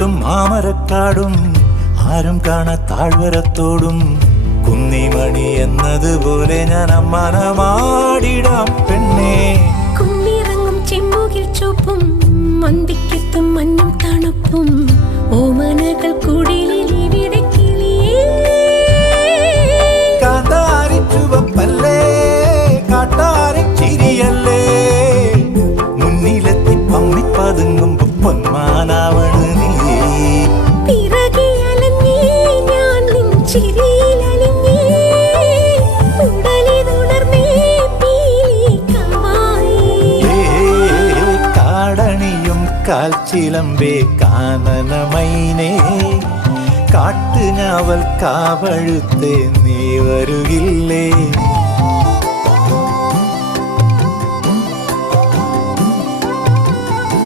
പാട്ടും മാമരക്കാടും ആരും കാണാ താഴ്വരത്തോടും കുന്നിമണി എന്നതുപോലെ ഞാൻ അമ്മാനമാടിടാം പെണ്ണേ. കുന്നിറങ്ങും ചെമ്മുകിൽ ചുവപ്പും മന്തിക്കെത്തും മഞ്ഞും തണുപ്പും ഓമനകൾ കുടിലിൽ ഇവിടെ കിളിയേ. കാന്താരി ചുവപ്പല്ലേ കാട്ടാരി ചിരിയല്ലേ മുന്നിലെത്തി പമ്മി പതുങ്ങുമ്പോ പൊന്മാനാവണ് നീ. പിറകിലഞ്ഞേ ഞാൻ നിൻ ചിരിയിലലിഞ്ഞേ ഉടലിതുണർന്നേ പീലിക്കവായി. കാടണിയും കാൽച്ചിലമ്പേ കാനനമൈനേ കാട്ടുഞാവൽ കാവഴുത്തേ നീ വരുകില്ലേ.